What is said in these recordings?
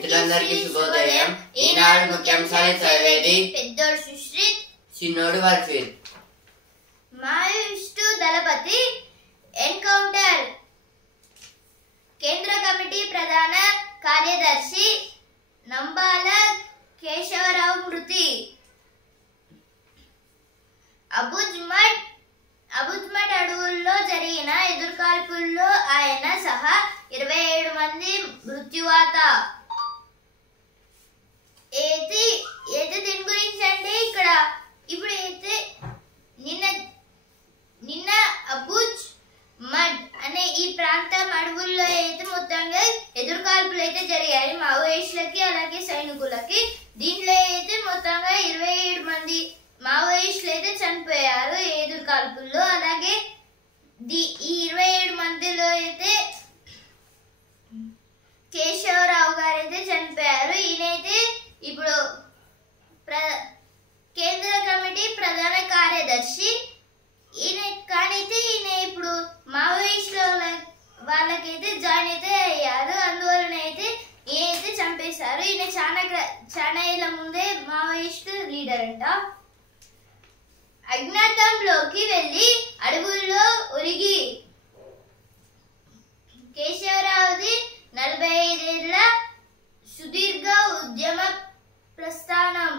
మిత్రులందరికీ శుభోదయం. ఈనాడు ముఖ్యాంశాలు చదివేది పెద్దోడు సుశ్రీత్, చిన్నోడు వర్షిత్. మావోయిస్టు దళపతి ఎన్కౌంటర్. కేంద్ర కమిటీ ప్రధాన కార్యదర్శి నంబాల కేశవరావు మృతి. అబుజ్మట్ అడవుల్లో జరిగిన ఎదురుకాల్పుల్లో ఆయన సహా 27 మంది మృత్యువాత. దీని గురించి అంటే ఇప్పుడు నిన్న అబుజ్ మడ్ అనే ఈ ప్రాంతం అడవుల్లో మొత్తంగా ఎదురుకాల్పులు జరిగాయి మావోయిస్టులకి అలాగే సైనికులకి. దీంట్లో మొత్తంగా 27 మంది మావోయిస్టులు చనిపోయారు ఎదురుకాల్పుల్లో. అలాగే ఈ 27 మందిలో కేశవరావు గారు చనిపోయారు. ఈయనైతే ఇప్పుడు కేంద్ర కమిటీ ప్రధాన కార్యదర్శి. ఈయన ఇప్పుడు మావోయిస్టుల వాళ్ళకైతే జాయిన్ అయ్యారు. అందువలన ఈయన చంపేశారు. ఈయన చాలా ఏళ్ళ ముందే మావోయిస్ట్ లీడర్ అంట. అజ్ఞాతంలోకి వెళ్లి అడవుల్లో ఒరిగి కేశవరావుది 45 ఏళ్ల సుదీర్ఘ ఉద్యమ ప్రస్థానం.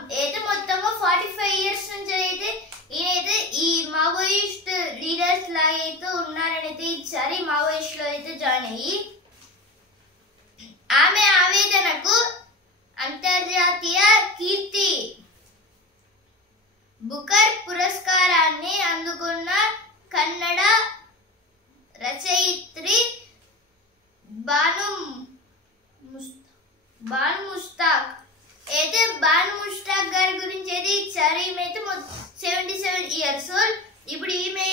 మొత్తము 45 ఇయర్స్ నుంచి ఈయన ఈ మావోయిస్ట్ లీడర్స్ లాగా ఉన్నారని ఇచ్చారు. ఈ మావోయిస్టులో జాయిన్ అయ్యి ఆమె ఆవేదనకు అంతర్జాతీయ కీర్తి బుకర్ పురస్కారాన్ని అందుకున్న కన్నడ రచయిత్రి బాను ముస్తాక్. బాను ముస్తాక్ గారి గురించి ఇచ్చారు. ఈమె 77 ఇయర్స్ ఓల్డ్. ఇప్పుడు ఈమె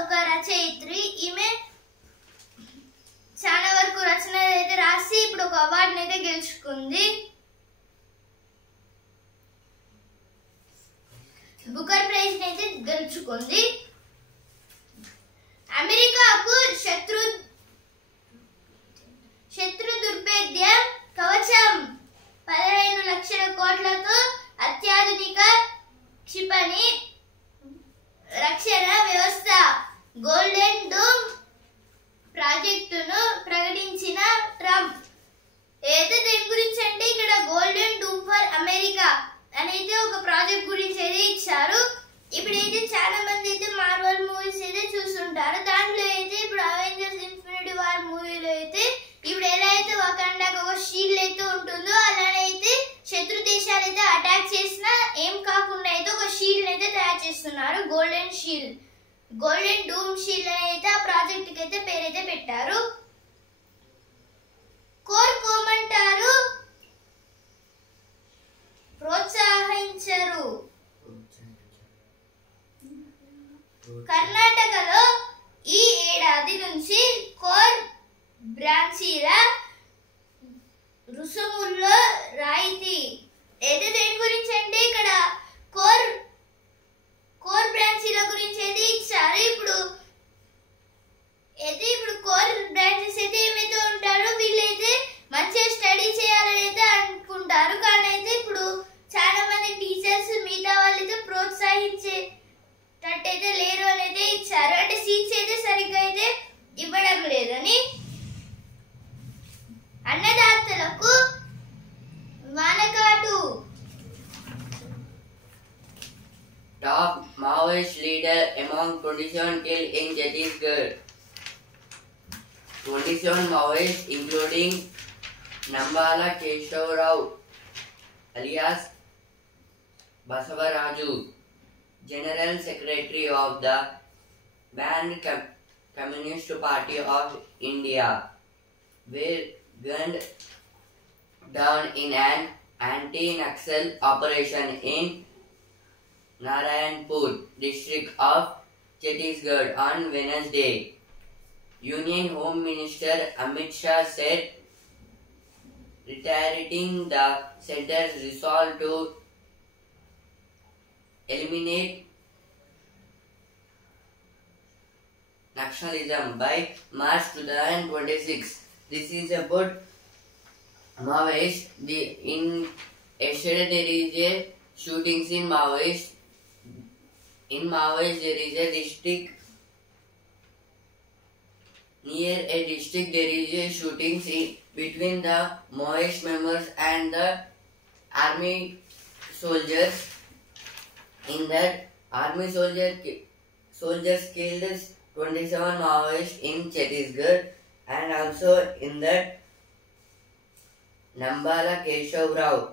ఒక రచయిత్రి. ఈమె చాలా వరకు రచనలు రాసి ఇప్పుడు ఒక అవార్డుని గెలుచుకుంది. బుకర్ ప్రైజ్ గెలుచుకుంది. అమెరికాకు శత్రు దుర్భేద్య కవచం 15 లక్షల కోట్లతో అత్యాధునిక క్షిపణి రక్షణ వ్యవస్థ గోల్డెన్ డూమ్ ప్రాజెక్టును ప్రకటించిన ట్రంప్. దీని గురించి అంటే గోల్డెన్ డూమ్ ఫర్ అమెరికా అనేది ఒక ప్రాజెక్ట్ గురించి ఇచ్చారు. ఇప్పుడు చాలా మంది మార్వెల్ మూవీస్ చూస్తుంటారు. దాంట్లో ఇప్పుడు అవెంజర్స్ ఇన్ఫినిటీ వార్ మూవీలో ఇప్పుడు ఎలా వకండాకు ఒక షీల్డ్ ఉంటుందో అలానే శత్రు దేశాలు అటాక్ చేసినా ఏం కాకుండా ఒక షీల్డ్ తయారు చేస్తున్నారు. గోల్డెన్ డూమ్ షీల్డ్ అని ఆ ప్రాజెక్ట్ కి పేరు పెట్టారు. కోరుకోమంటారు, ప్రోత్సహించరు. కర్ణాటకలో ఈ ఏడాది నుంచి కోర్ బ్రాంచీల రుసుముల్లో రాయితీ. దేని గురించి అంటే కోర్ బ్రాంచీల గురించి ఇచ్చారు. ఇప్పుడు కోర్ బ్రాంచెస్ ఏమైతే ఉంటారో వీళ్ళైతే మంచిగా స్టడీ చేయాలని అనుకుంటారు. కానీ ఇప్పుడు చాలా మంది టీచర్స్ మిగతా వాళ్ళు ప్రోత్సహించేటట్టు లేరు అనేది ఇచ్చారు. అంటే సీట్స్ సరిగ్గా ఇవ్వడం లేదని. అన్నదాతలకు వానకాటు. Top Maoist leader among 27 killed in Chhattisgarh. 27 Maoists including Nambala Keshavrao alias Basavaraju, General Secretary of the banned Communist Party of India, were gunned down in an anti-Naxal operation in Narayanpur district of Chhattisgarh on Wednesday. Union Home Minister Amit Shah said, reiterating the center's resolve to eliminate Nationalism by March 2026. This is about Maoist. In yesterday there is a shootings in Maoist. In Maoist there is a district. Near a district there is a shootings between the Maoist members and the army soldiers. In that, army soldiers killed 27 Maoists in Chhattisgarh, and also in that Nambala Keshav Rao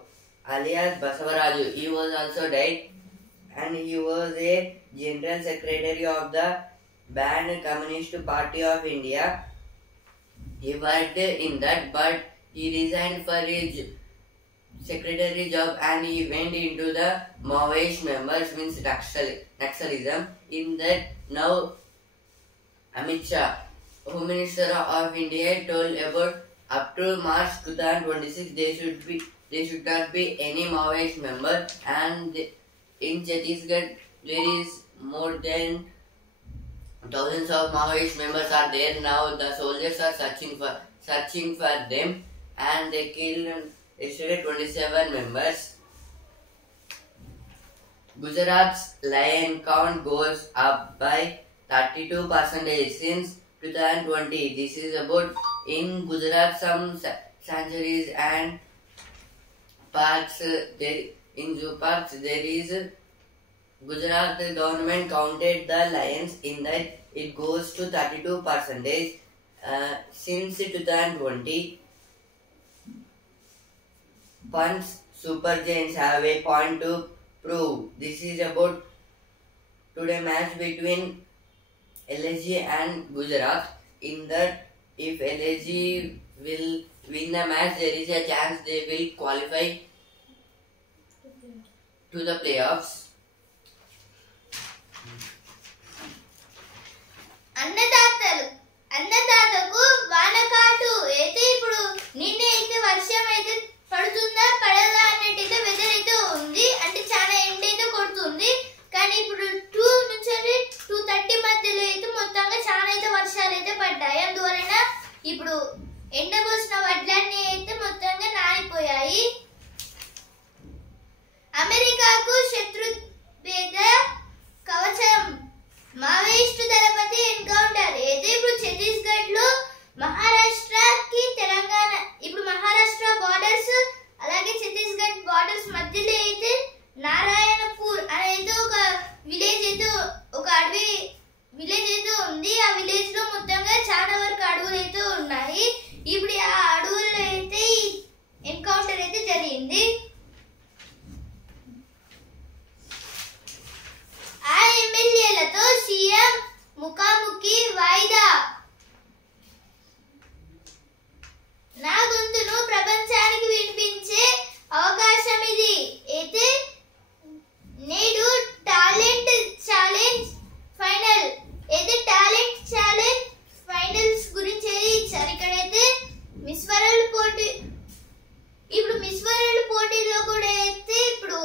alias Basavaraju, he was also died, and he was a general secretary of the banned Communist Party of India. He worked in that, but he resigned for his secretary job and he went into the Maoist members, means Naxalism. In that, now Amit Shah, Home Minister of India, told about up to March 2026 there should not be any Maoist member, and in Chhattisgarh there is more than thousands of Maoist members are there. Now the soldiers are searching for them, and they killed yesterday 27 members. Gujarat's lion count goes up by 32% since 2020. This is about in Gujarat some sanctuaries and parks. In zoo parks there is Gujarat government counted the lions in that it goes to 32% since 2020. Punch Super Giants have a point to prove. This is about today match between LSG and Gujarat. In that, if LSG will win the match, there is a chance they will qualify to the playoffs. అన్నదాతకు వానకాటు అయితే ఇప్పుడు నిన్నే అయితే వర్షం అయితే పడుతుందా పడదా అన్నట్టయితే weather అయితే ఉంది, అంటే చాలా ఎండ అయితే కొడుతుంది. కానీ ఇప్పుడు 2 నుంచి 2:30 మధ్యలో అయితే మొత్తంగా చాలా అయితే వర్షాలు అయితే పడ్డాయి. అందువలన ఇప్పుడు ఎండబోసిన వడ్లన్నీ అయితే మొత్తంగా నానిపోయాయి. అమెరికాకు శత్రుభేద కవచం మావోయిస్టు దళపతి ఎన్కౌంటర్ అయితే ఇప్పుడు ఛత్తీస్గఢ్ లో మహారాష్ట్రకి తెలంగాణ ఇప్పుడు మహారాష్ట్ర బార్డర్స్ అలాగే ఛత్తీస్గఢ్ బార్డర్స్ మధ్యలో అయితే నారాయణపూర్ అనేది ఒక విలేజ్ అయితే ఒక అడవి విలేజ్ అయితే ఉంది. ఆ విలేజ్ లో మొత్తంగా చాలా వరకు అడవులు అయితే ఉన్నాయి. ఇప్పుడు ఆ అడవుల్లో అయితే ఎన్కౌంటర్ అయితే జరిగింది. ఆ ఎమ్మెల్యేలతో సీఎం ముఖాముఖి వాయిదా. నా గొంతును ప్రపంచానికి వినిపించే అవకాశం ఇది. అయితే నేడు టాలెంట్ ఛాలెంజ్ ఫైనల్ అయితే టాలెంట్ ఛాలెంజ్ ఫైనల్స్ గురించి ఇచ్చారు. ఇక్కడైతే మిస్ వరల్డ్ పోటీ ఇప్పుడు మిస్ వరల్డ్ పోటీలో కూడా అయితే ఇప్పుడు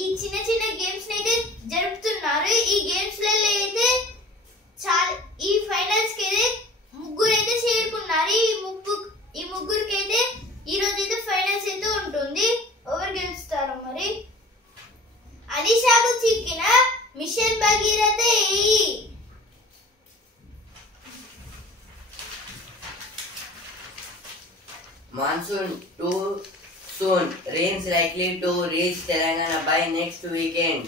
ఈ చిన్న చిన్న గేమ్స్ అయితే జరుపుతున్నారు. ఈ గేమ్స్ లలో అయితే చాలా ఈ ఫైనల్స్ కి అయితే ముగ్గురు అయితే చేరుకున్నారు. ఈ ముగ్గురికి అయితే ఈ రోజు అయితే ఫైనల్స్ అయితే ఉంటుంది. ఎవరు గెలుస్తారో మరి. అలీషాకు చిక్కిన mission Bhagiratha Monsoon too soon. Rains likely to reach Telangana by next weekend.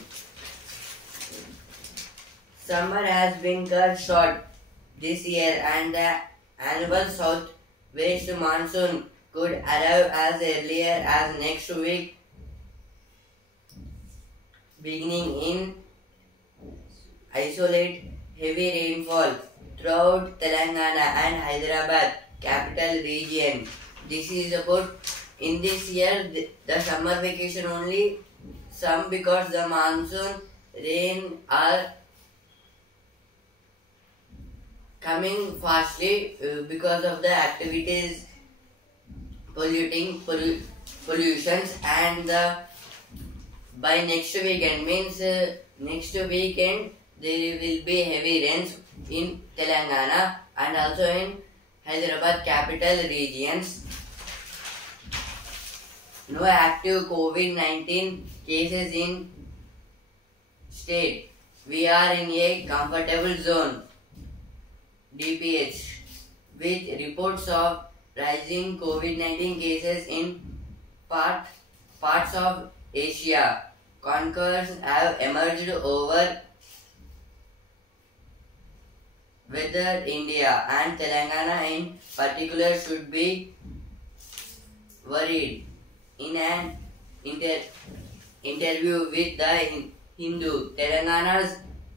Summer has been cut short this year, and the annual southwest monsoon could arrive as earlier as next week, beginning in isolate heavy rainfall throughout Telangana and Hyderabad capital region. This is about in this year the summer vacation only some because the monsoon rain are coming fastly because of the activities pollutions, and by next weekend means next weekend there will be heavy rains in Telangana and also in Hyderabad capital regions. No active COVID-19 cases in state. We are in a comfortable zone. DPH. With reports of rising COVID-19 cases in parts of Asia, concerns have emerged over whether India and Telangana in particular should be worried. In an interview with the Hindu, Telangana's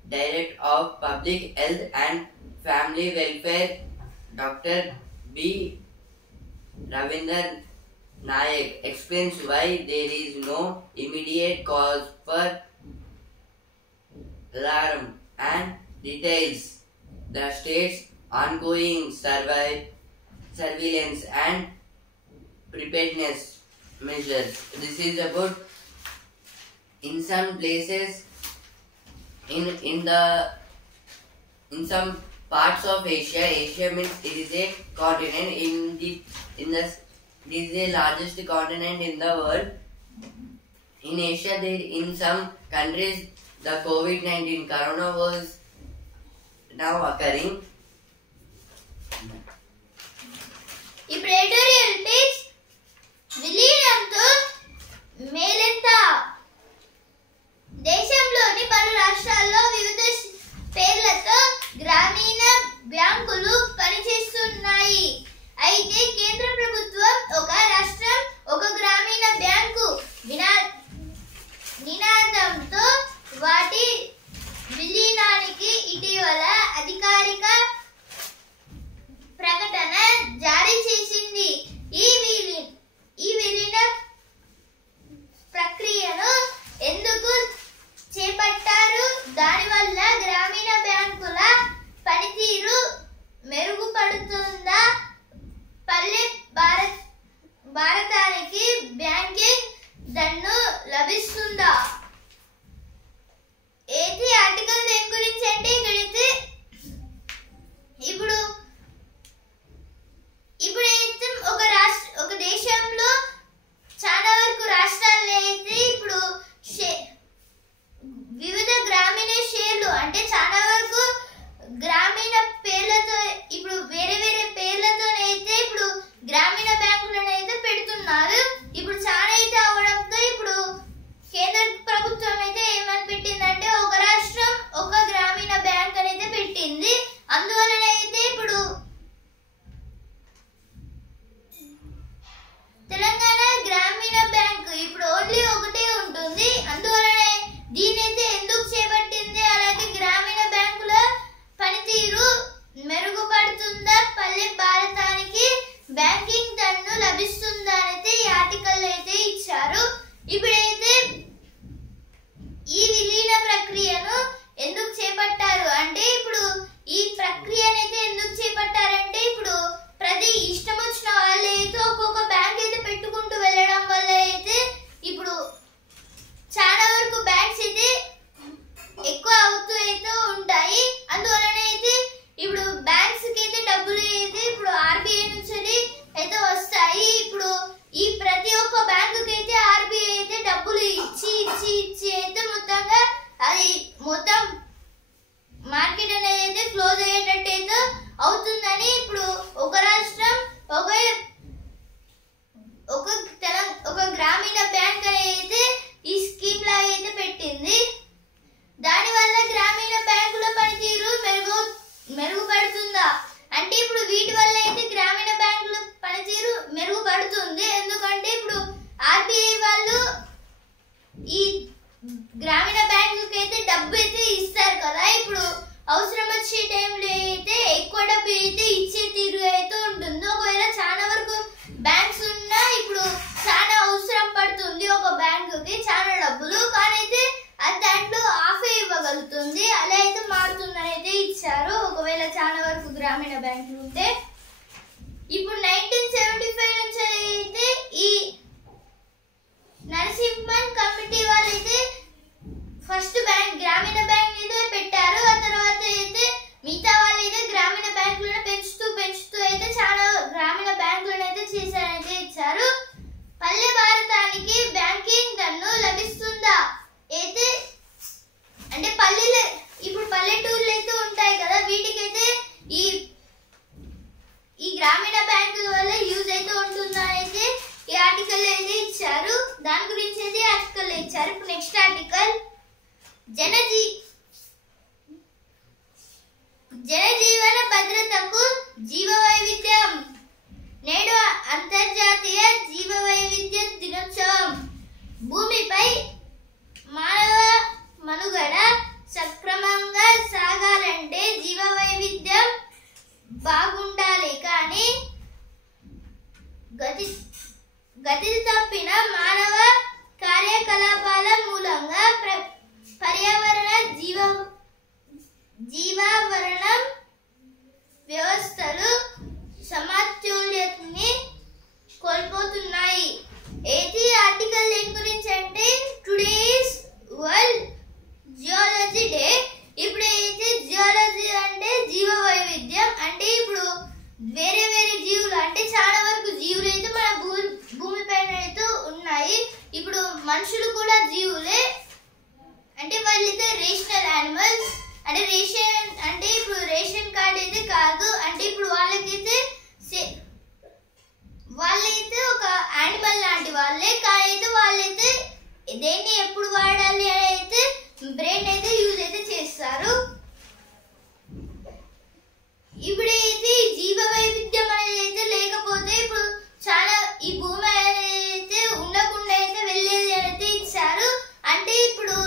Director of Public Health and Family Welfare, Dr. B. Ravinder Nayak, explains why there is no immediate cause for alarm and details the state's ongoing surveillance and preparedness measures. This is about in some places in some parts of Asia. Asia means it is a continent. This is the largest continent in the world. In Asia, in some countries, the COVID-19 corona was now occurring. ఈ ప్రెడటరీ heritage విలీనంతో మేలెంత దేశంలోని పలు రాష్ట్రాల్లో వివిధ పేర్లతో గ్రామీణ బ్యాంకులు పనిచేస్తున్నాయి. అయితే కేంద్ర ప్రభుత్వం ఒక రాష్ట్రం ఒక గ్రామీణ బ్యాంకు నినాదంతో వాటి విలీనానికి ఇటీవల అధికారిక ప్రకటన జారీ చేసింది. ఈ విలీన ప్రక్రియను ఎందుకు చేపట్టారు? దానివల్ల గ్రామీణ బ్యాంకుల పనితీరు మెరుగుపడుతుందా? పల్లె భారతానికి బ్యాంకింగ్ దన్ను లభిస్తుందా? ఏది ఆర్టికల్ దేని గురించి అంటే ఇక్కడైతే ఇప్పుడు అయితే ఒక దేశంలో చాలా వరకు రాష్ట్రాల్లో అయితే ఇప్పుడు వివిధ గ్రామీణ షేర్లు అంటే చాలా వరకు గ్రామీణ పేర్లతో ఇప్పుడు వేరే వేరే పేర్లతోనైతే ఇప్పుడు గ్రామీణ బ్యాంకులను అయితే పెడుతున్నారు. ఇప్పుడు చాలా అయితే అవడంతో ఇప్పుడు కేంద్ర ప్రభుత్వం అయితే ఏమని పెట్టిందంటే ఒక రాష్ట్రం ఒక గ్రామీణ బ్యాంక్ అనేది పెట్టింది. అందువలన అయితే ఇప్పుడు తెలంగాణ గ్రామీణ బ్యాంక్ ఇప్పుడు ఓన్లీ ఒకటే ఉంటుంది. అందువలనే దీనైతే ఎందుకు చేపట్టింది? అలాగే గ్రామీణ బ్యాంకుల పనితీరు మెరుగుపడుతుందా? పల్లె భారతానికి బ్యాంకింగ్ దన్ను లభిస్తుందా అయితే ఈ ఆర్టికల్ అయితే ఇచ్చారు. ఇప్పుడైతే ఈ విలీన ప్రక్రియను ఎందుకు చేపట్టారు అంటే ఇప్పుడు ఈ ప్రక్రియనైతే ఎందుకు చేపట్టారంటే ఇప్పుడు ప్రతి ఇష్టం వచ్చిన వాళ్ళు అయితే ఒక్కొక్క బ్యాంక్ అయితే పెట్టుకుంటూ వెళ్ళడం వల్ల అయితే ఇప్పుడు చాలా వరకు బ్యాంక్స్ అయితే ఎక్కువ అవుతూ అయితే ఉంటాయి. అందువలన అయితే ఇప్పుడు బ్యాంక్స్ కి అయితే డబ్బులు అయితే ఇప్పుడు ఆర్బీఐ నుంచి అయితే వస్తాయి. ఇప్పుడు ఈ ప్రతి ఒక్క బ్యాంకుకి అయితే ఆర్బీఐ అయితే డబ్బులు ఇచ్చి అయితే మొత్తంగా అది మొత్తం మార్కెట్ అనేది అయితే క్లోజ్ అయ్యేటట్టు అయితే అవుతుందని ఇప్పుడు ఒక రాష్ట్రం ఒక గ్రామీణ బ్యాంక్ అయితే ఈ స్కీమ్ లాగా అయితే పెట్టింది. దానివల్ల గ్రామీణ బ్యాంకుల పనితీరు మెరుగుపడుతుందా అంటే ఇప్పుడు వీటి వల్ల అయితే గ్రామీణ బ్యాంకుల పనితీరు మెరుగుపడుతుంది. ఎందుకంటే ఇప్పుడు ఆర్బీఐ వాళ్ళు ఈ గ్రామీణ బ్యాంకులకి అయితే డబ్బు అయితే ఇస్తారు కదా. ఇప్పుడు అవసరం వచ్చే టైంలో అయితే ఎక్కువ డబ్బు అయితే ఇచ్చే తీరు అయితే ఉంటుంది. ఒకవేళ చాలా వరకు బ్యాంక్స్ ఉన్నా ఇప్పుడు చాలా అవసరం పడుతుంది ఒక బ్యాంకుకి చాలా డబ్బులు, కానీ అయితే అది దాంట్లో ఆఫ్ ఇవ్వగలుగుతుంది. అలా అయితే మారుతుందని అయితే ఇచ్చారు ఒకవేళ చాలా వరకు గ్రామీణ బ్యాంకులు ఉంటే. ఇప్పుడు 1975 నుంచి అయితే ఈ నరసింహన్ కమిటీ వాళ్ళైతే ఫస్ట్ బ్యాంక్ గ్రామీణ బ్యాంక్ అయితే పెట్టారు. ఆ తర్వాత అయితే మిగతా వాళ్ళు అయితే గ్రామీణ బ్యాంకులను పెంచుతూ అయితే చాలా గ్రామీణ బ్యాంకులను అయితే చేశారైతే జనజీవన భద్రతకు జీవవైవిధ్యం. నేడు అంతర్జాతీయ జీవవైవిధ్య దినోత్సవం. భూమిపై మానవ మనుగడ సక్రమంగా సాగాలంటే జీవవైవిధ్యం బాగుండాలి. కానీ గతి తప్పిన మానవ కార్యకలాపాల మూలంగా పర్యావరణ జీవావరణం వ్యవస్థలు సమతుల్యతని కోల్పోతున్నాయి. అయితే ఆర్టికల్ దేని గురించి అంటే టుడేస్ వరల్డ్ జియాలజీ డే. ఇప్పుడు అయితే జియాలజీ అంటే జీవ వైవిధ్యం. అంటే ఇప్పుడు వేరే వేరే జీవులు అంటే చాలా వరకు జీవులు అయితే మన భూమి పైన అయితే ఉన్నాయి. ఇప్పుడు మనుషులు కూడా జీవులే. అంటే వాళ్ళైతే రేషనల్ యానిమల్స్. అంటే రేషన్ అంటే ఇప్పుడు రేషన్ కార్డ్ అయితే కాదు. అంటే ఇప్పుడు వాళ్ళైతే ఒక యానిమల్ లాంటి వాళ్ళే. కానీ అయితే వాళ్ళైతే దేన్ని ఎప్పుడు వాడాలి అని అయితే బ్రెయిన్ అయితే యూజ్ అయితే చేస్తారు. ఇప్పుడైతే జీవ వైవిధ్యం అనేది అయితే లేకపోతే ఇప్పుడు చాలా ఈ భూమి అయితే ఉండకుండా అయితే వెళ్ళేది అయితే ఇచ్చారు. అంటే ఇప్పుడు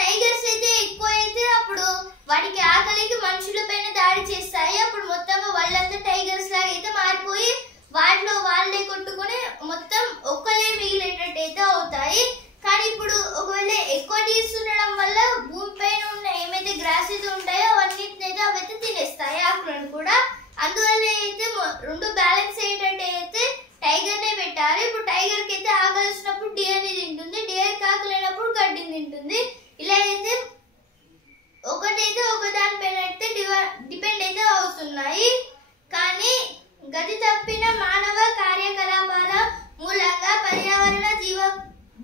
టైగర్స్ అయితే ఎక్కువ అయితే అప్పుడు వాటికి ఆకలికి మనుషుల పైన దాడి చేస్తాయి. అప్పుడు మొత్తం వాళ్ళంతా టైగర్స్ లాగా అయితే మారిపోయి వాటిలో వాళ్ళే కొట్టుకొని మొత్తం ఒక్కలే మిగిలేటట్టు అయితే అవుతాయి. కానీ ఇప్పుడు ఒకవేళ ఎక్కువ డీర్స్ ఉండడం వల్ల భూమి పైన ఉన్న ఏమైతే గ్రాస్ అయితే ఉంటాయో అవన్నిటిని అయితే అవైతే తినేస్తాయి, ఆకులను కూడా. అందువల్ల అయితే రెండు బ్యాలెన్స్ ఏంటంటే అయితే టైగర్ నే పెట్టాలి. ఇప్పుడు టైగర్ కి అయితే ఆకలిసినప్పుడు డియర్ ని తింటుంది, డియర్ కి ఆకలినప్పుడు గడ్డిని తింటుంది. ఇలా అయితే ఒకటైతే ఒకదానిపైన అయితే డిపెండ్ అయితే అవుతున్నాయి. కానీ గతి తప్పిన మానవ కార్యకలాపాల మూలంగా పర్యావరణ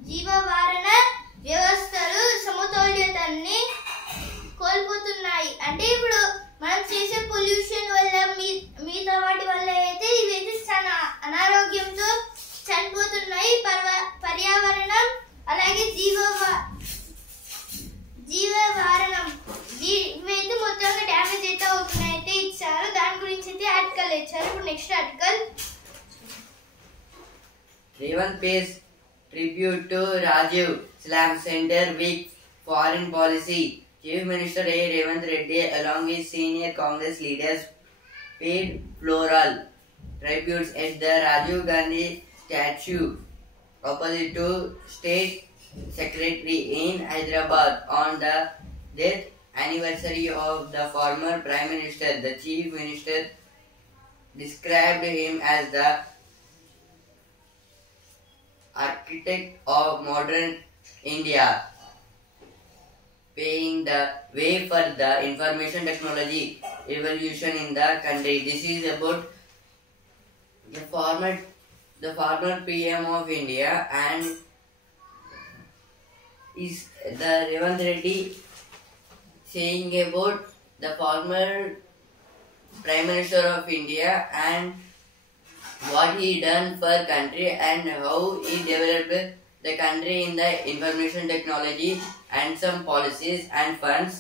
జీవవారణ వ్యవస్థలు సమతుల్యతని కోల్పోతున్నాయి. అంటే ఇప్పుడు మనం చేసే పొల్యూషన్ వల్ల మిగతా వాటి వల్ల అయితే ఇవైతే చాలా అనారోగ్యంతో చనిపోతున్నాయి. పర్యావరణం అలాగే జీవవారణం ఇవైతే మొత్తంగా డ్యామేజ్ అయితే అవుతున్నాయి అయితే ఇచ్చారు. దాని గురించి అయితే ఆర్టికల్ ఇచ్చారు. ఇప్పుడు next article. Revant pays tribute to Rajiv Slam Center Week Foreign Policy. Chief Minister A. Revant Reddy along with senior Congress leaders paid floral tributes at the Rajiv Gandhi statue opposite to State Secretary in Hyderabad on the death anniversary of the former Prime Minister. The Chief Minister described him as the architect of modern India, paving the way for the information technology evolution in the country. This is about the former PM of India, and is the Revant Reddy saying about the former Prime Minister of India and what he done for country and how he developed the country in the information technology and some policies and funds.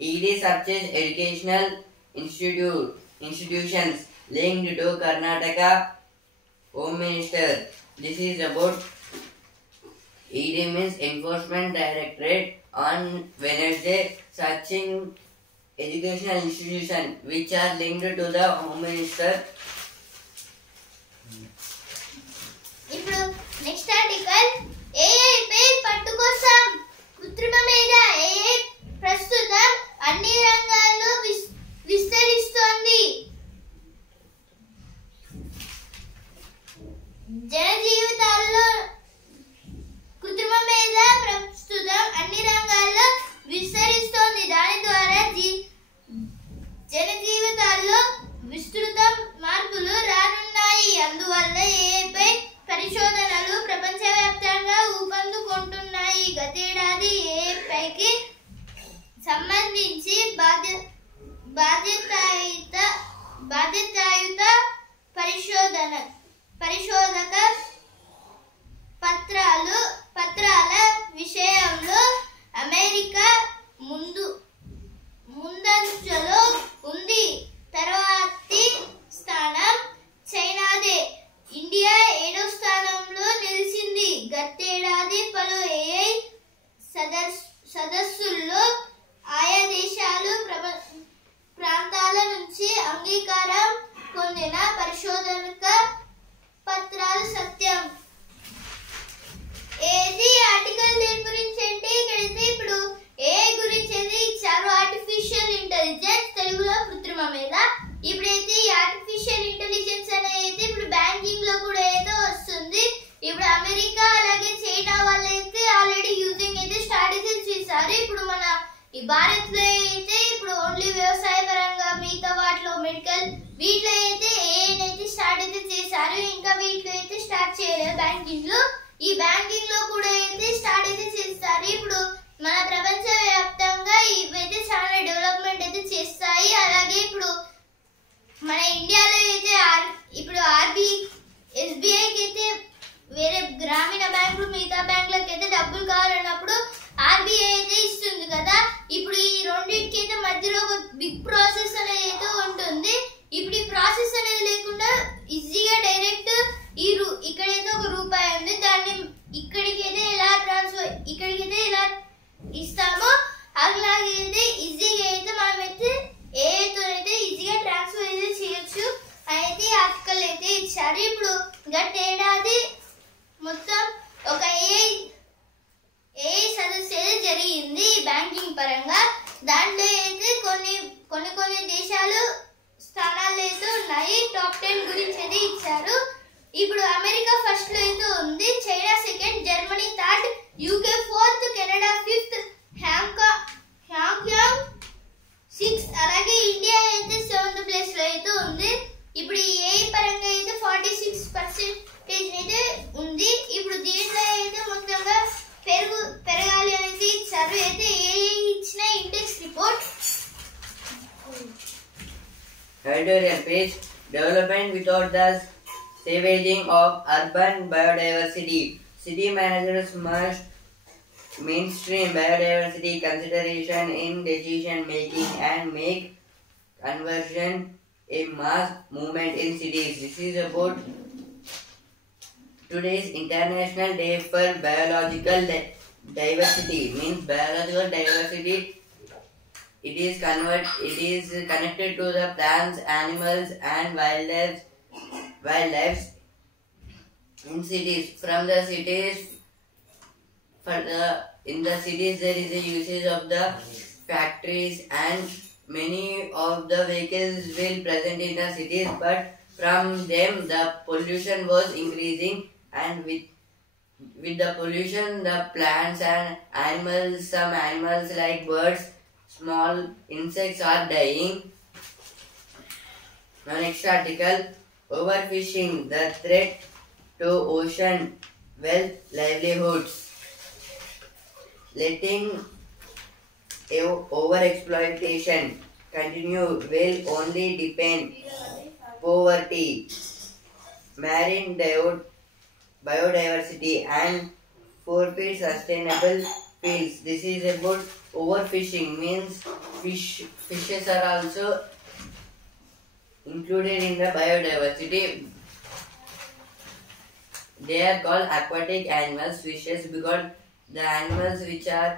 ED searches educational institutions linked to Karnataka Home Minister. This is about ED means Enforcement Directorate on Wednesday searching educational institutions which are linked to the Home Minister. ఇప్పుడు next article. AI పై పట్టు కోసం కృత్రిమ మేధ. AI ప్రస్తుతం అన్ని రంగాల్లో విస్తరిస్తోంది. జన జీవితాల్లో కృత్రిమ మేధ ప్రస్తుతం అన్ని రంగాల్లో విస్తరిస్తోంది. దాని ద్వారా జన జీవితాల్లో విస్తృత మార్పులు రానున్నాయి. అందువల్ల AI పై పరిశోధనలు ప్రపంచవ్యాప్తంగా ఊపందుకుంటున్నాయి. గతేడాది AI పైకి సంబంధించి బాధ్యతాయుత పరిశోధక పత్రాల విషయంలో అమెరికా ముందంజలో ఉంది. తర్వాతి స్థానం చైనాదే. ఇండియా 7వ స్థానంలో నిలిచింది. గతేడాది పలు AI సదస్సుల్లో ఆయా దేశాలు ప్రాంతాల నుంచి అంగీకారం పొందిన పరిశోధక పత్రాలు సత్యం. ఏది ఆర్టికల్ దేని గురించి అంటే ఇక్కడైతే ఇప్పుడు AI గురించి అయితే ఇచ్చారు. ఆర్టిఫిషియల్ ఇంటెలిజెన్స్, తెలుగులో కృత్రిమ మేధ. ఇప్పుడైతే ఈ ఆర్టిఫిషియల్ ఇంటెలిజెన్స్ అనేది ఇప్పుడు బ్యాంకింగ్ లో కూడా ఏదో వస్తుంది. ఇప్పుడు అమెరికా అలాగే చైనా వాళ్ళైతే ఆల్రెడీ యూజింగ్ అయితే స్టార్ట్ అయితే చేశారు. ఇప్పుడు మన ఈ భారత్ లో అయితే ఇప్పుడు ఓన్లీ వ్యవసాయ పరంగా, మిగతా వాటిలో మెడికల్ వీటిలో అయితే AI అయితే స్టార్ట్ అయితే చేశారు. ఇంకా వీటిలో అయితే స్టార్ట్ చేయలేదు బ్యాంకింగ్ లో. ఈ బ్యాంకింగ్ లో కూడా అయితే స్టార్ట్ అయితే చేస్తారు. ఇప్పుడు మన ప్రపంచ వ్యాప్తంగా ఇవైతే చాలా డెవలప్మెంట్ అయితే చేస్తాయి. అలాగే ఇప్పుడు మన ఇండియాలో అయితే ఇప్పుడు SBIకి అయితే వేరే గ్రామీణ బ్యాంకులు, మిగతా బ్యాంకులకు అయితే డబ్బులు కావాలన్నప్పుడు RBI అయితే ఇస్తుంది కదా. ఇప్పుడు ఈ రెండింటికి అయితే మధ్యలో ఒక బిగ్ ప్రాసెస్ అనేది అయితే ఉంటుంది. ఇప్పుడు ఈ ప్రాసెస్ అనేది లేకుండా ఈజీగా డైరెక్ట్ ఇక్కడైతే ఒక రూపాయి ఉంది, దాన్ని ఇక్కడికైతే ఇలా ఇస్తామో అలాగైతే ఈజీగా అయితే మనమైతే ఏతో అయితే ఈజీగా ట్రాన్స్ఫర్ అయితే చేయొచ్చు అయితే ఆర్టికల్ అయితే ఇచ్చారు. ఇప్పుడు గతేడాది మొత్తం ఒక AI సదస్సు అయితే జరిగింది బ్యాంకింగ్ పరంగా. దాంట్లో అయితే కొన్ని దేశాలు స్థానాలు అయితే ఉన్నాయి. టాప్ 10 గురించి అయితే ఇచ్చారు. ఇప్పుడు అమెరికా ఫస్ట్ లో అయితే ఉంది, China second, Germany third, UK 4th, Canada 5th, Hong Kong 6th, అలాగే ఇండియా అయితే 7th ప్లేస్ లో అయితే ఉంది. ఇప్పుడు ఈ AI పరంగా అయితే 46% అయితే ఉంది. ఇప్పుడు దీంట్లో అయితే మొత్తంగా పెరగాలి అనేది ఇచ్చారు. అయితే AI ఇచ్చిన index report. Editorial page. Development without the savaging of urban biodiversity. City managers must mainstream biodiversity consideration in decision making and make conversion a mass movement in cities. This is about today's International Day for Biological Diversity. Means biological diversity. It is connected to the plants, animals, and wildlife in cities. In the cities there is a usage of the factories, and many of the vehicles will present in the cities, but from them the pollution was increasing, and with the pollution the plants and animals, some animals like birds, small insects are dying. Now next article, overfishing, the threat to ocean wealth livelihoods. Letting overexploitation continue will only deepen poverty, marine biodiversity, and forfeit sustainable fields. This is about overfishing. Means fishes are also included in the biodiversity. They are called aquatic animals, fishes, because the animals which are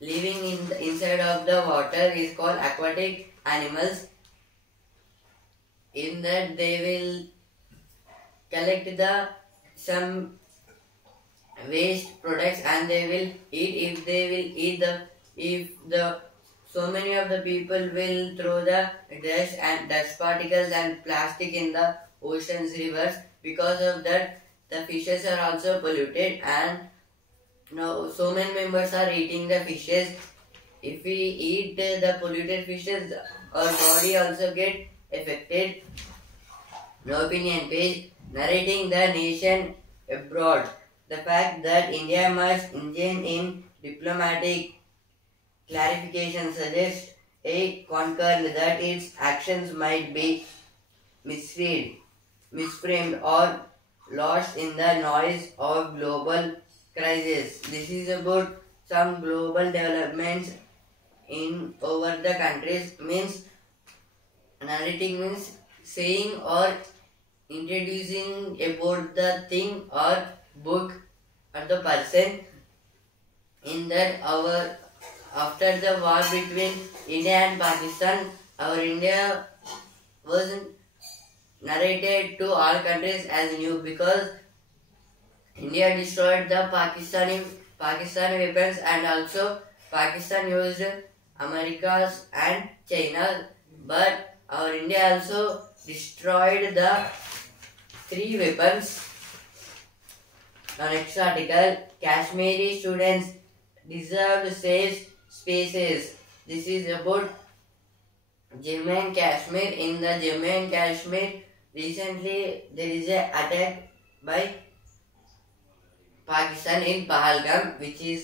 living inside of the water is called aquatic animals. In that they will collect some waste products and they will eat. If so many of the people will throw the dust particles and plastic in the oceans, rivers. Because of that the fishes are also polluted, and now so many members are eating the fishes. If we eat the polluted fishes, our body also get affected. No opinion page. Narrating the nation abroad. The fact that India must engage in diplomatic clarification suggests a concern that its actions might be misframed or lost in the noise of global crisis. This is about some global developments in over the countries. Means narrating means saying or introducing about the thing or book or the person. In that our after the war between India and Pakistan, our India was narrated to all countries as new because India destroyed the Pakistan weapons, and also Pakistan used America's and China, but our India also destroyed the three weapons. Now next article, Kashmiri students deserved safe spaces. This is about Jammu and Kashmir. In the Jammu and Kashmir, recently there is a attack by Pakistan in Pahalgam, which is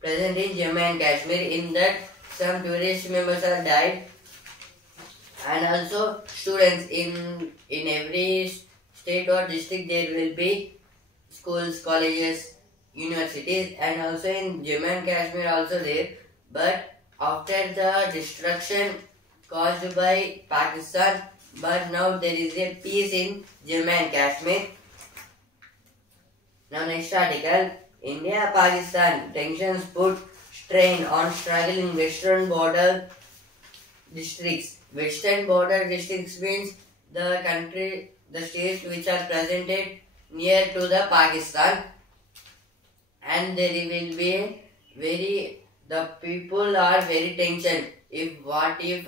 present in Jammu and Kashmir. In that, some tourist members are died, and also students in every state or district there will be schools, colleges, universities, and also in Jammu and Kashmir also there. But after the destruction caused by Pakistan, but now there is a peace in Jammu and Kashmir. Now next article, India-Pakistan tensions put strain on struggling western border districts. Western border districts means the states which are presented near to the Pakistan, and there will be the people are very tension. What if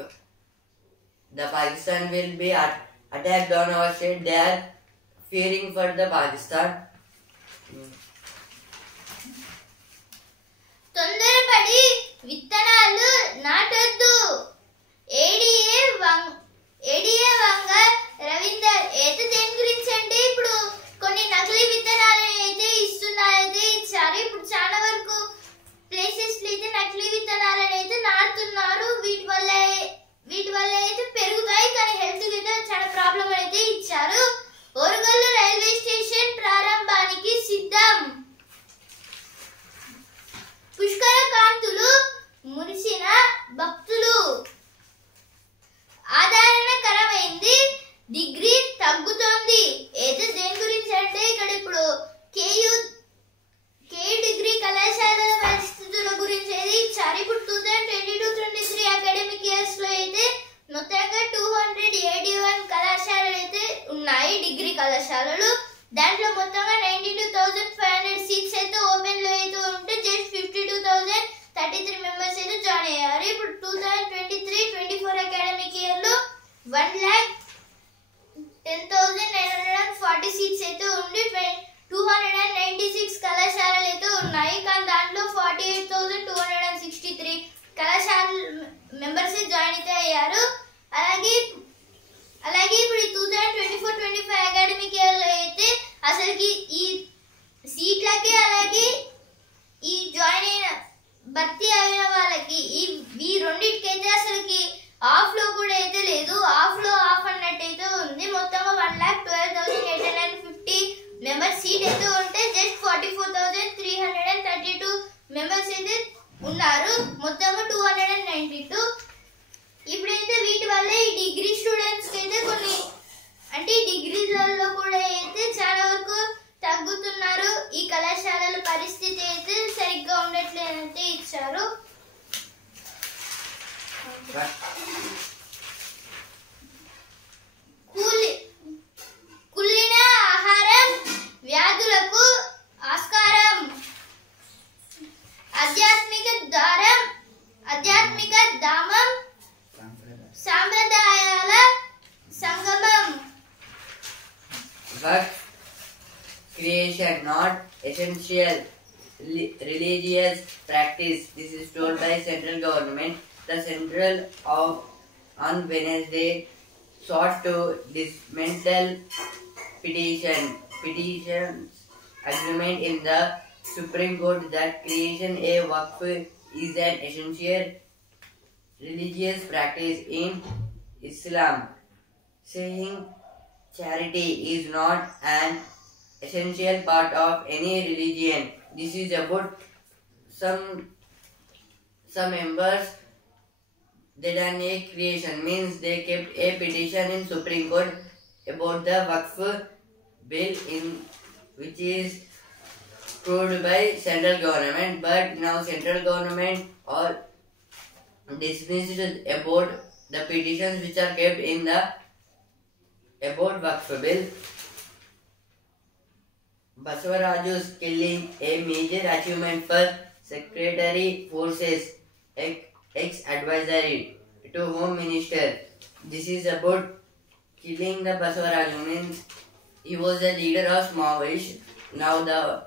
the Pakistan will be attacked on our state? They are fearing for the Pakistan. తొందరపడి విత్తనాలు నాటొద్దు. ADA వంగ రవీందర్. అయితే దేని గురించి అంటే ఇప్పుడు కొన్ని నకిలీ విత్తనాలను అయితే ఇచ్చారు. ఇప్పుడు చాలా వరకు ప్లేసెస్ లో అయితే నకిలీ విత్తనాలను అయితే నాటుతున్నారు. వీటి వల్ల అయితే పెరుగుతాయి, కానీ హెల్త్ కి అయితే చాలా ప్రాబ్లం అయితే ఇచ్చారు. ఓరుగల్లు రైల్వే స్టేషన్ ప్రారంభానికి సిద్ధం. పుష్కర కాంతులు మురిసిన భక్తులు. ఆదరణకరమైంది, డిగ్రీ తగ్గుతోంది. అయితే దేని గురించి అంటే ఇక్కడ ఇప్పుడు కేయు డిగ్రీ కళాశాలల పరిస్థితుల గురించి అయితే ఇచ్చారు. ఇప్పుడు 2022-23 అకాడమిక్ ఇయర్స్ లో అయితే మొత్తంగా 281 కళాశాలలు అయితే ఉన్నాయి, డిగ్రీ కళాశాలలు. దాంట్లో మొత్తంగా 92,500 సీట్స్ అయితే ఓపెన్ లో అయితే ఉంటే జస్ట్ 52,033 మెంబర్స్ అయితే జాయిన్ అయ్యారు. ఇప్పుడు 2023-24 అకాడమిక్ ఇయర్ లో 1,10,940 సీట్స్ అయితే ఉండి 296 కళాశాలలు అయితే ఉన్నాయి. కానీ దాంట్లో 48,263 కళాశాల మెంబర్స్ జాయిన్ అయితే అయ్యారు. అలాగే ఇప్పుడు 2024-25 అకాడమిక్ ఇయర్ లో అయితే అసలుకి ఈ సీట్లకి అలాగే ఈ జాయిన్ అయిన భర్తీ అయిన వాళ్ళకి ఈ రెండింటికైతే అసలుకి ఆఫ్ లో కూడా అయితే లేదు. ఆఫ్ అన్నట్టయితే ఉంది. మొత్తంగా 1,12,850 మెంబర్స్ సీట్ అయితే ఉంటే జస్ట్ 44,332 మెంబర్స్ అయితే ఉన్నారు. మొత్తంగా 292. ఇప్పుడైతే వీటి వల్ల ఈ డిగ్రీ స్టూడెంట్స్ కి అయితే కొన్ని అంటే డిగ్రీలలో కూడా అయితే చాలా వరకు తగ్గుతున్నారు. ఈ కళాశాలల పరిస్థితి అయితే సరిగ్గా ఉండట్లేదంటే ఇచ్చారు. కుళ్ళిన ఆహారం వ్యాధులకు ఆస్కారం. ఆధ్యాత్మిక ధామం సాంప్రదాయాల సంగమం. Work creation, not essential religious practice. This is told by central government. The central on Wednesday sought to dismantle petitions agreement in the Supreme Court that creation a waqf is an essential religious practice in Islam, saying charity is not an essential part of any religion. This is about some some members they done a creation, means they kept a petition in Supreme Court about the Waqf bill in which is approved by central government, but now central government all dismissed about the petitions which are kept in the about Waqf bill. Basavaraju's killing a major achievement for Secretary Forces ex-advisory to Home Minister. This is about killing the Basavaraju, means he was the leader of Maoists. Now the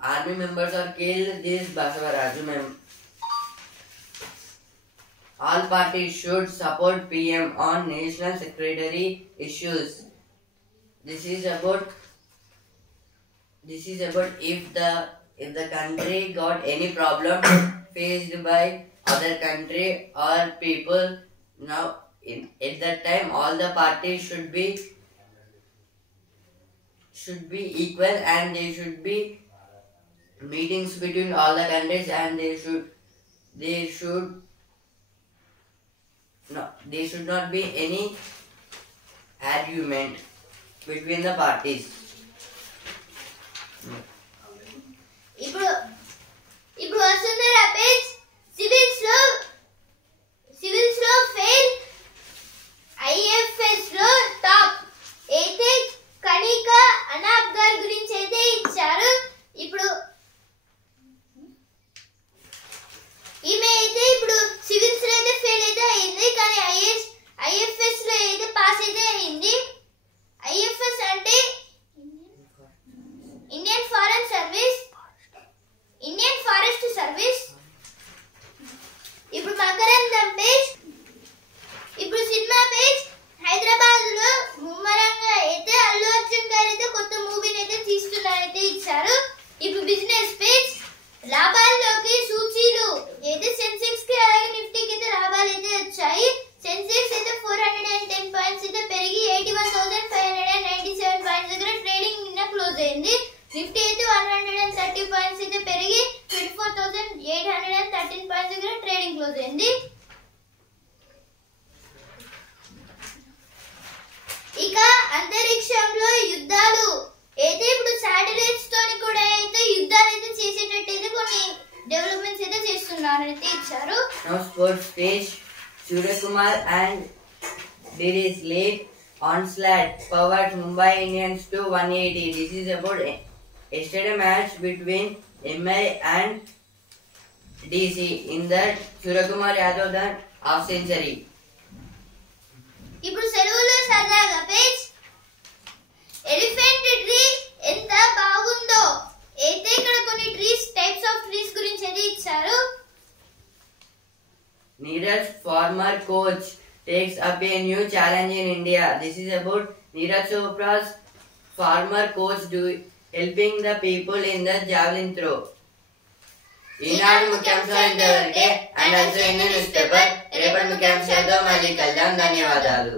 army members are killed this Basavaraju. All parties should support PM on national secretary issues. This is about if the country got any problem faced by other country or people. Now at that time all the parties should be equal, and there should be meetings between all the countries, and there should not be any argument between the parties. ఇప్పుడు వస్తుంది రాపేజ్ civils లో fail, IFS లో top. అయితే కణిక అనాబ్ గారి గురించి అయితే ఇచ్చారు. ఇప్పుడు ఈమె అయితే ఇప్పుడు సివిల్స్ లో అయితే ఫెయిల్ అయితే అయింది, కానీ ఐఎఫ్ఎస్ లో అయితే పాస్ అయితే అయింది. ఐఎఫ్ఎస్ అంటే ఇండియన్ ఫారెస్ట్ సర్వీస్. ఇప్పుడు మకరందం పేజ్. ఇప్పుడు సినిమా పేజ్. హైదరాబాద్ లో ముమ్మరంగా అయితే అల్లు అర్జున్ గారు అయితే కొత్త మూవీని అయితే తీస్తున్నారైతే ఇచ్చారు. ఇప్పుడు బిజినెస్ పేజ్. లాభాల్లోకి సూచీలు అయితే సెన్సెక్స్ కి అలాగే నిఫ్టీకి అయితే లాభాలు అయితే వచ్చాయి. సెన్సెక్స్ అయితే 410 పాయింట్స్ అయితే పెరిగి 81,597 పాయింట్స్ దగ్గర ట్రేడింగ్ నిన్న క్లోజ్ అయింది. నిఫ్టీ అయితే 130 పాయింట్స్ అయితే పెరిగి 24,813 పాయింట్స్ దగ్గర ట్రేడింగ్ క్లోజ్ అయింది. ఇక అంతరిక్షంలో యుద్ధాలు అయితే ఇప్పుడు శాటిలైట్స్ తోని కూడా అయితే యుద్ధాలు అయితే చేసేటట్టు అయితే కొన్ని డెవలప్మెంట్స్ అయితే చేస్తున్నారు అయితే ఇచ్చారు. Now sports page. Suryakumar and Diris late onslaught powered Mumbai Indians to 180. This is about yesterday match between MI and DC. In that Suryakumar Yadav done half century. ఇప్పుడు సెలవులో సరదాగా పేజ్. ఎలిఫెంట్ ట్రీ ఎంత బాగుందో. అయితే ఇక్కడ కొన్ని types of trees గురించి అయితే ఇచ్చారు. Neeraj, former coach, takes up a new challenge in India. This is about Neeraj Chopra's former coach helping the people in the javelin throw. ఈనాడు ముఖ్యాంశాలు ఇంతవరకే, and also in news paper. రేపటి ముఖ్యాంశాలతో మళ్ళీ కలుద్దాం. ధన్యవాదాలు.